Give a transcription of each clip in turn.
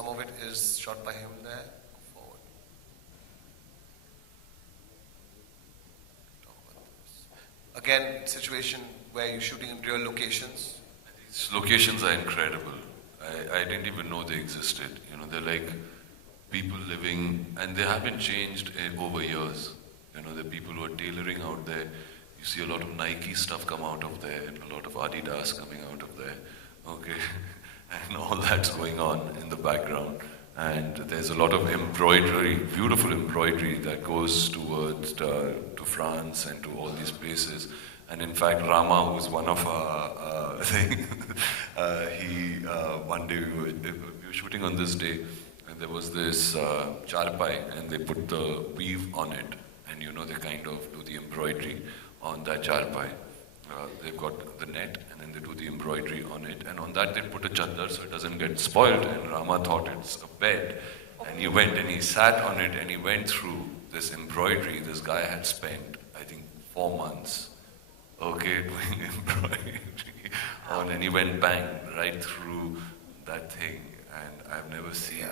Some of it is shot by him there. Forward. Again, situation where you're shooting in real locations. These locations are incredible. I didn't even know they existed. You know, they're like people living, and they haven't changed over years. You know, the people who are tailoring out there. You see a lot of Nike stuff come out of there, and a lot of Adidas coming out of there. Okay, and all that's going on in the background. And there's a lot of embroidery, beautiful embroidery that goes towards to France and to all these places. And in fact, Rama, who's one of our thing, one day we were shooting on this day, and there was this charpai, and they put the weave on it, and you know they kind of do the embroidery on that charpai. They've got the net, and then they do the embroidery on it, and on that they put a chadar so it doesn't get spoiled. And Rama thought it's a bed, and he went and he sat on it, and he went through this embroidery. This guy had spent, I think, 4 months, okay, doing embroidery on, and he went bang right through that thing. And I've never seen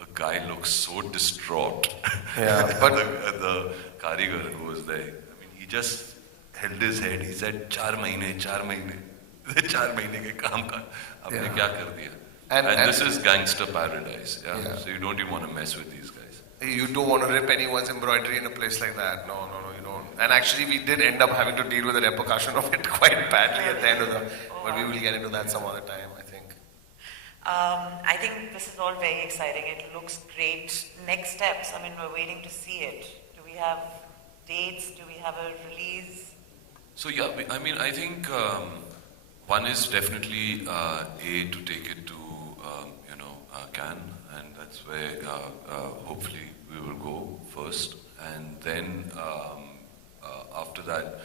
a guy look so distraught. Yeah, but the karigar who was there, I mean, he just held his head. He said, 4 mahine, 4 mahine. 4 mahine ke kaam ka aapne kya kar diya? And this is gangster paradise. Yeah? So you don't even want to mess with these guys. You don't want to rip anyone's embroidery in a place like that. No, you don't. And actually, we did end up having to deal with the repercussion of it quite badly at the end of the. But we will get into that some other time, I think. I think this is all very exciting. It looks great. Next steps. I mean, we're waiting to see it. Do we have dates? Do we have a release? So yeah, I mean, I think one is definitely to take it to Cannes, and that's where hopefully we will go first, and then after that,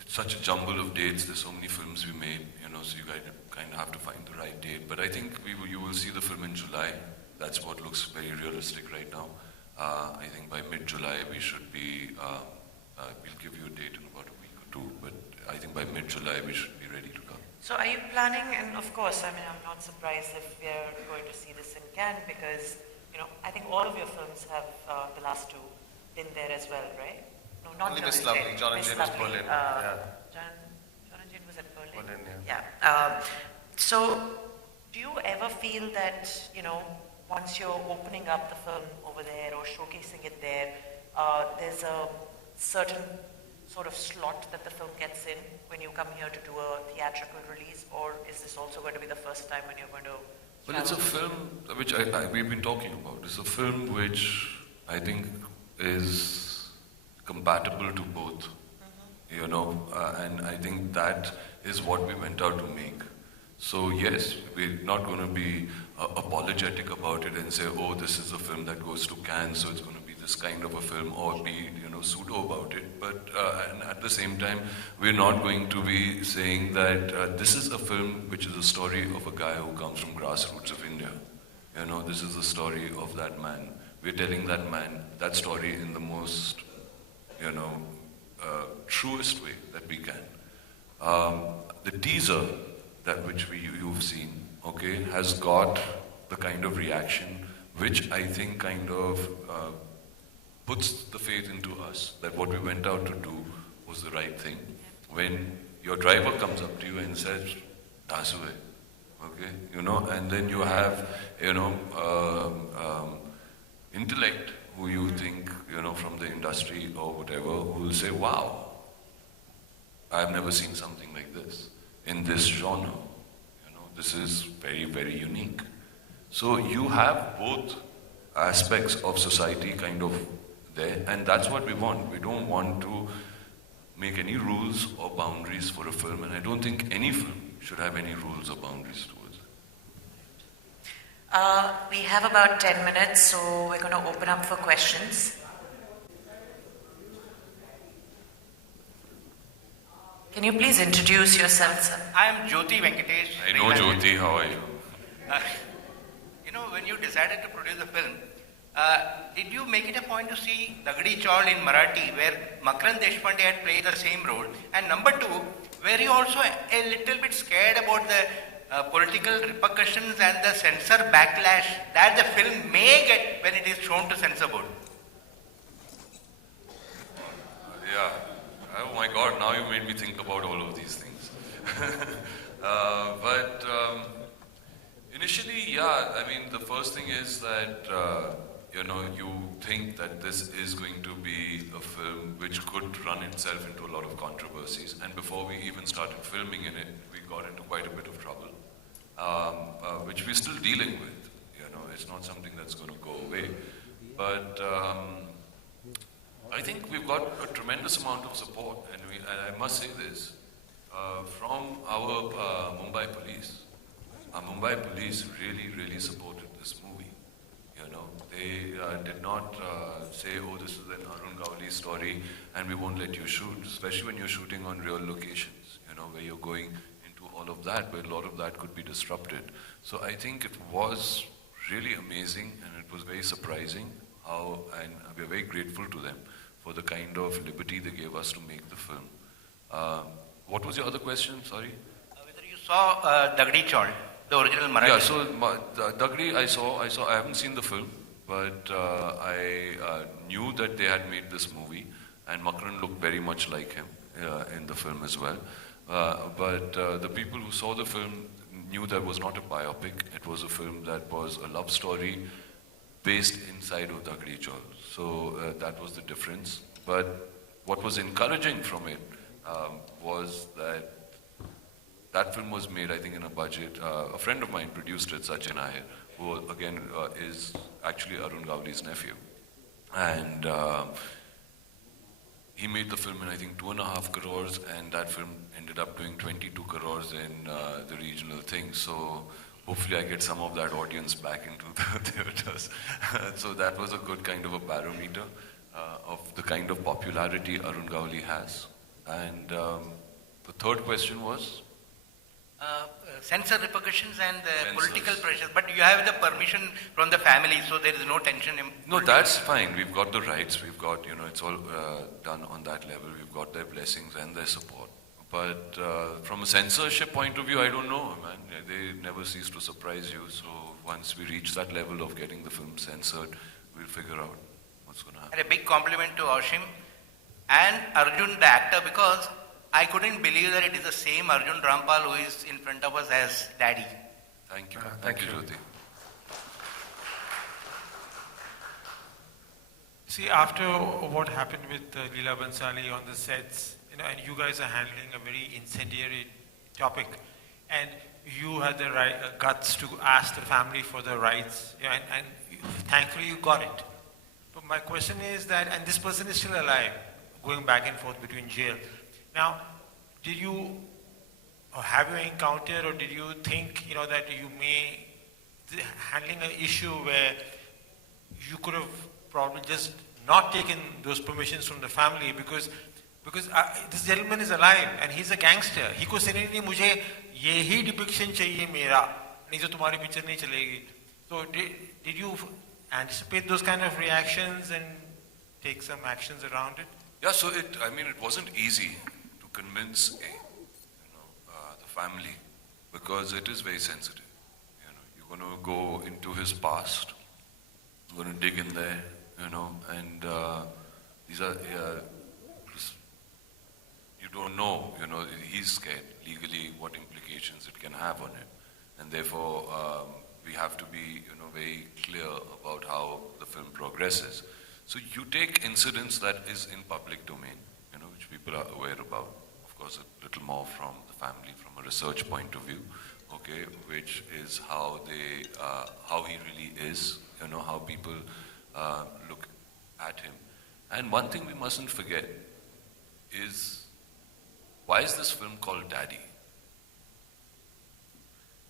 it's such a jumble of dates. There's so many films we made, so you guys kind of have to find the right date. But I think you will see the film in July. That's what looks very realistic right now. I think by mid-July we should be. We'll give you a date in about a week or two, but I think by mid-July we should be ready to go. So are you planning, and of course, I mean, I'm not surprised if we're going to see this in Cannes because, I think all of your films have, the last two, been there as well, right? No, not Only Miss Lovely. John and Jane was Berlin. John and Jane was at Berlin? Berlin, yeah. So do you ever feel that, once you're opening up the film over there or showcasing it there, there's a certain sort of slot that the film gets in when you come here to do a theatrical release, or is this also going to be the first time when you're going to... Well, it's a film which we've been talking about. It's a film which I think is compatible to both, and I think that is what we went out to make. So yes, we're not going to be apologetic about it and say, oh, this is a film that goes to Cannes, so it's going to be this kind of a film, or be pseudo about it. But and at the same time, we're not going to be saying that this is a film which is a story of a guy who comes from grassroots of India. This is the story of that man. We're telling that story in the most truest way that we can. The teaser which you've seen, okay, has got the kind of reaction which I think kind of puts the faith into us that what we went out to do was the right thing. When your driver comes up to you and says, "Dasu hai," okay, and then you have, intellect who you think, from the industry or whatever, who will say, "Wow, I've never seen something like this in this genre. This is very, very unique." So you have both aspects of society kind of there, and that's what we want. We don't want to make any rules or boundaries for a film, and I don't think any film should have any rules or boundaries towards it. We have about 10 minutes, so we're going to open up for questions. Can you please introduce yourself, sir? I am Jyoti Venkatesh. I know Jyoti, how are you? When you decided to produce the film, did you make it a point to see Dagdi Chaul in Marathi, where Makarand Deshpande had played the same role? And number two, were you also a little bit scared about the political repercussions and the censor backlash that the film may get when it is shown to censor board? Yeah. Oh my God, now you made me think about all of these things. But initially, yeah, I mean, the first thing is that, you think that this is going to be a film which could run itself into a lot of controversies. And before we even started filming in it, we got into quite a bit of trouble, which we're still dealing with. It's not something that's going to go away. But I think we've got a tremendous amount of support, and I must say this, from our Mumbai police. Our Mumbai police really, really supported this movie. They did not say, oh, this is an Arun Gowli story and we won't let you shoot, especially when you're shooting on real locations, where you're going into all of that, where a lot of that could be disrupted. So I think it was really amazing and it was very surprising and we're very grateful to them for the kind of liberty they gave us to make the film. What was your other question? Sorry? Whether you saw Dagdi Chaul, the original Marathi. Yeah, so Dagdi I saw. I haven't seen the film, but I knew that they had made this movie, and Makran looked very much like him in the film as well. But the people who saw the film knew that it was not a biopic. It was a film that was a love story based inside of Dagdi Chaul. So that was the difference. But what was encouraging from it was that film was made, I think, in a budget. A friend of mine produced it, Sachin Iyer, who again is actually Arun Gowli's nephew. And he made the film in, I think, 2.5 crores, and that film ended up doing 22 crores in the regional thing. So hopefully I get some of that audience back into the theaters. So that was a good kind of a barometer of the kind of popularity Arun Gowli has. And the third question was? Censor repercussions and Censors. political pressures, but you have the permission from the family, so there is no tension. No, that's fine. We've got the rights. We've got, it's all done on that level. We've got their blessings and their support. But from a censorship point of view, I don't know, man. They never cease to surprise you. So once we reach that level of getting the film censored, we'll figure out what's going to happen. And a big compliment to Oshim and Arjun, the actor, because I couldn't believe that it is the same Arjun Rampal who is in front of us as Daddy. Thank you. Thank Thank you, you. Jyoti. See, after what happened with Leela Bansali on the sets, and you guys are handling a very incendiary topic, and you had the guts to ask the family for the rights, and thankfully you got it. But my question is that, and this person is still alive, going back and forth between jail. Now, did you, or have you encountered, or did you think, that you may, handling an issue where you could have probably just not taken those permissions from the family because this gentleman is alive and he's a gangster. He could say, नहीं मुझे यही depiction चाहिए मेरा, नहीं तो तुम्हारी picture नहीं चलेगी. So did you anticipate those kind of reactions and take some actions around it? Yeah, so it wasn't easy to convince the family, because it is very sensitive. You're going to go into his past, you're going to dig in there, and these are, you don't know, he's scared legally what implications it can have on him. And therefore, we have to be, very clear about how the film progresses. So you take incidents that is in public domain, which people are aware about. Of course, a little more from the family, from a research point of view, okay, which is how how he really is, how people look at him. And one thing we mustn't forget is, why is this film called Daddy?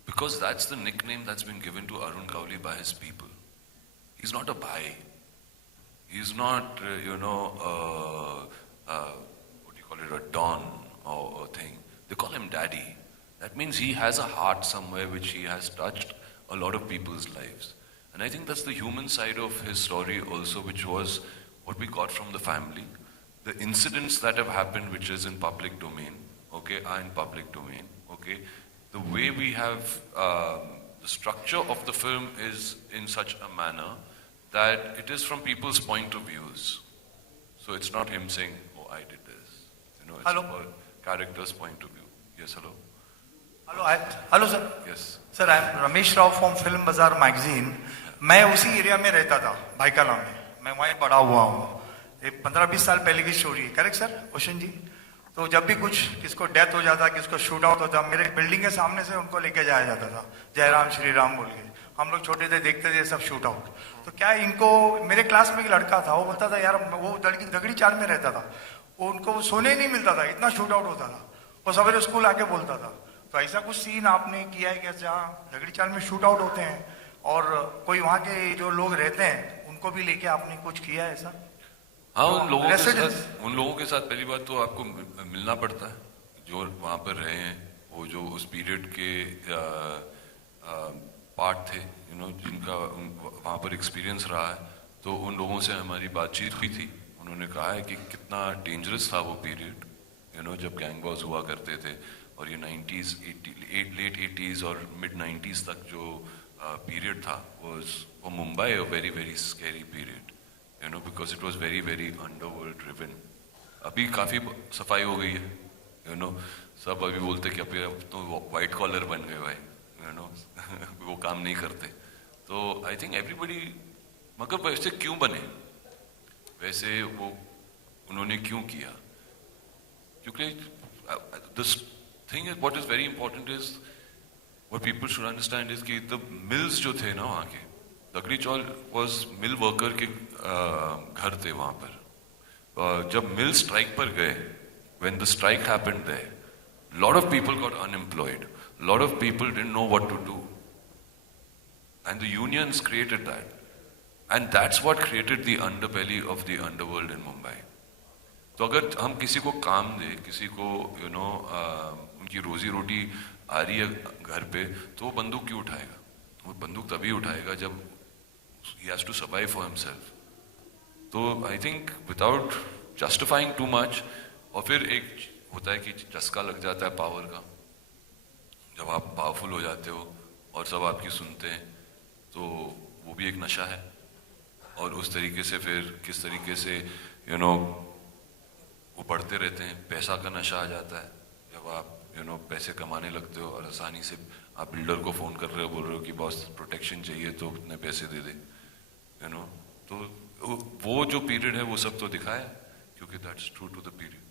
Because that's the nickname that's been given to Arun Gowli by his people. He's not a bhai. He's not, what do you call it, a don or a thing. They call him Daddy. That means he has a heart somewhere which he has touched a lot of people's lives. And I think that's the human side of his story also, which was what we got from the family. The incidents that have happened, which is in public domain, okay, are in public domain, okay. the way we have the structure of the film is in such a manner that it is from people's point of views. So it's not him saying, "Oh, I did this." You know, it's Hello. for character's point of view. Yes, hello. Hello sir. Yes. Sir I am Ramesh Rao from film बाजार magazine. मैं उसी area में रहता था, भाईकला में. मैं वहीं बड़ा हुआ हूँ. ये 15-20 साल पहले की स्टोरी है. करेक्ट सर ओशन जी? तो जब भी कुछ किसको डेथ हो जाता, किसको शूट आउट होता, मेरे बिल्डिंग के सामने से उनको लेके जाया जाता था. जयराम श्री राम बोल के हम लोग छोटे थे, देखते थे सब शूट आउट. तो क्या इनको, मेरे क्लास में एक लड़का था, वो बोलता था यार वो दगड़ी चाल में रहता था, वो उनको सोने नहीं मिलता था, इतना शूट आउट होता था. वो सवेरे स्कूल आके बोलता था. तो ऐसा कुछ सीन आपने किया है क्या जहाँ दगड़ी चाल में शूट आउट होते हैं और कोई वहाँ के जो लोग रहते हैं उनको भी लेके आपने कुछ किया है ऐसा? हाँ, उन लोगों Residents. के साथ पहली बात तो आपको मिलना पड़ता है जो वहाँ पर रहे हैं, वो जो उस पीरियड के पार्ट थे, यू नो, जिनका वहाँ पर एक्सपीरियंस रहा है. तो उन लोगों से हमारी बातचीत भी थी. उन्होंने कहा है कि कितना डेंजरस था वो पीरियड, यू नो, जब गैंग वॉर्स हुआ करते थे. और ये 90s, लेट 80s और मिड 90s तक जो पीरियड था वो Mumbai a very very scary period, you know, because it was very very underworld driven. अभी काफ़ी सफाई हो गई है, यू नो. सब अभी बोलते कि अभी अब तो वाइट कॉलर बन गए भाई, यू नो. वो काम नहीं करते. तो आई थिंक एवरीबडी, मगर वैसे क्यों बने, वैसे वो उन्होंने क्यों किया? क्योंकि this thing is, what is very important is, what people should understand is कि the mills जो थे ना वहाँ के, दगड़ी चौल was mill worker के घर थे वहाँ पर. जब mill strike पर गए, when the strike happened there, lot of people got unemployed, lot of people didn't know what to do, and the unions created that, and that's what created the underbelly of the underworld in Mumbai. तो अगर हम किसी को काम दे, किसी को, you know, उनकी रोजी रोटी आ रही है घर पे, तो वो बंदूक क्यों उठाएगा? वो बंदूक तभी उठाएगा जब he has to survive for himself. तो I think without justifying too much, और फिर एक होता है कि चस्का लग जाता है पावर का, जब आप पावरफुल हो जाते हो और सब आपकी सुनते हैं, तो वो भी एक नशा है. और उस तरीके से फिर किस तरीके से, यू नो, वो बढ़ते रहते हैं. पैसा का नशा आ जाता है जब आप, यू नो, पैसे कमाने लगते हो और आसानी से आप बिल्डर को फ़ोन कर रहे हो, बोल रहे हो कि बॉस प्रोटेक्शन चाहिए तो इतने पैसे दे दे, यू नो. तो वो जो पीरियड है वो सब तो दिखाया, क्योंकि that's true to the period.